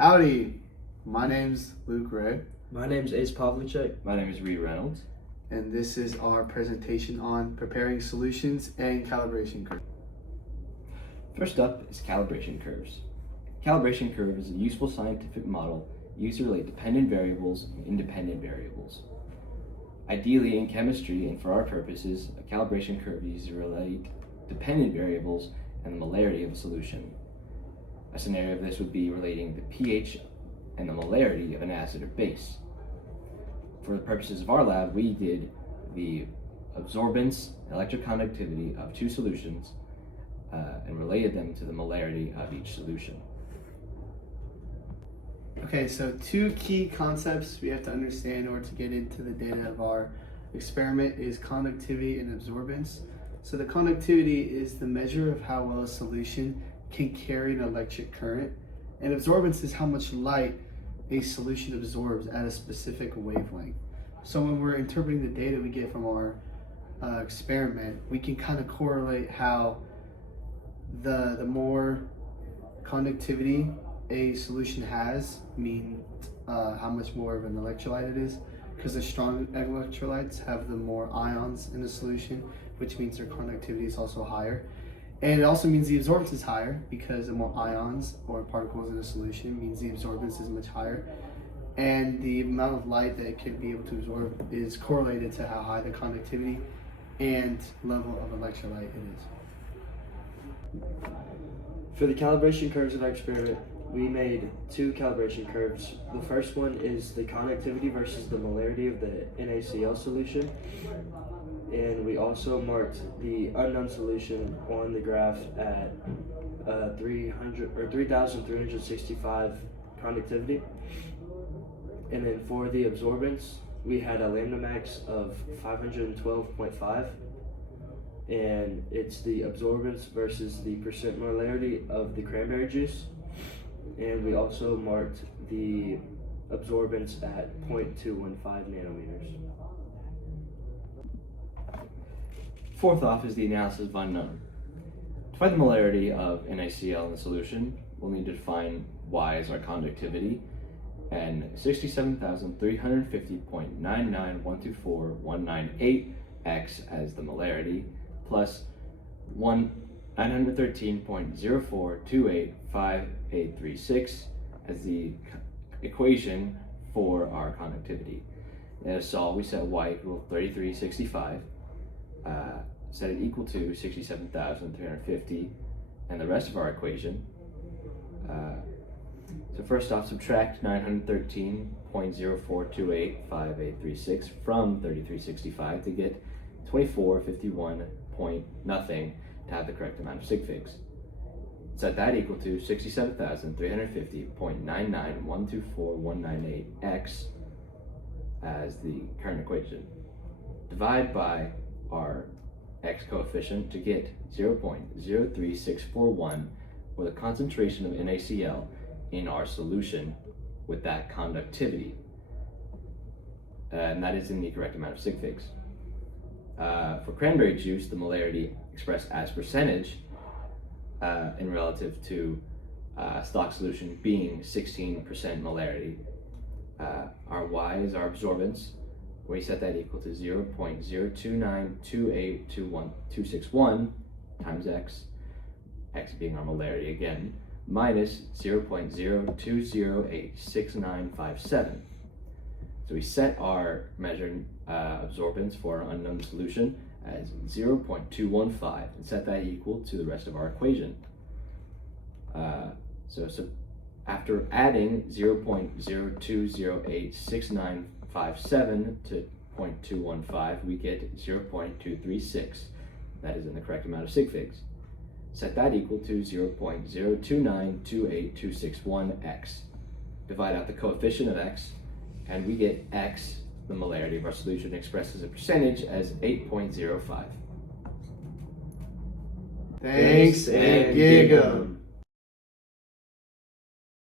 Howdy, my name's Luke Ray, My name's Ace Pavlicek. My name is Reed Reynolds. and this is our presentation on preparing solutions and calibration curves. First up is calibration curves. Calibration curve is a useful scientific model used to relate dependent variables and independent variables. Ideally, in chemistry and for our purposes, a calibration curve is used to relate dependent variables and the molarity of a solution. A scenario of this would be relating the pH and the molarity of an acid or base. For the purposes of our lab, we did the absorbance and electroconductivity of two solutions and related them to the molarity of each solution. Okay, so two key concepts we have to understand in order to get into the data of our experiment is conductivity and absorbance. So the conductivity is the measure of how well a solution can carry an electric current, and absorbance is how much light a solution absorbs at a specific wavelength. So when we're interpreting the data we get from our experiment, we can kind of correlate how the more conductivity a solution has mean how much more of an electrolyte it is, because the strong electrolytes have the more ions in the solution, which means their conductivity is also higher. And it also means the absorbance is higher, because the more ions or particles in a solution means the absorbance is much higher. And the amount of light that it can be able to absorb is correlated to how high the conductivity and level of electrolyte it is. For the calibration curves of our experiment, we made two calibration curves. The first one is the conductivity versus the molarity of the NaCl solution. And we also marked the unknown solution on the graph at 3,365 conductivity. And then for the absorbance, we had a lambda max of 512.5. And it's the absorbance versus the percent molarity of the cranberry juice. And we also marked the absorbance at 0.215 nanometers. Fourth off is the analysis of unknown. To find the molarity of NaCl in the solution, we'll need to define Y as our conductivity and 67,350.99124,198 X as the molarity, plus 913.04285836 as the equation for our conductivity. And as solved, we set Y equal 3365. Set it equal to 67,350 and the rest of our equation. So first off, subtract 913.04285836 from 3365 to get 2451 point nothing to have the correct amount of sig figs. Set that equal to 67,350.99124,198x as the current equation. Divide by our x coefficient to get 0.03641, or the concentration of NaCl in our solution with that conductivity. And that is in the correct amount of sig figs. For cranberry juice, the molarity expressed as percentage in relative to stock solution being 16% molarity. Our Y is our absorbance. We set that equal to 0.029282161 times x, x being our molarity again, minus 0.0208697. So we set our measured absorbance for our unknown solution as 0.215 and set that equal to the rest of our equation. So after adding 0.0208697 to 0.215, we get 0.236. That is in the correct amount of sig figs. Set that equal to 0.029282661x. Divide out the coefficient of x, and we get x, the molarity of our solution, expressed as a percentage, as 8.05. Thanks and gig 'em.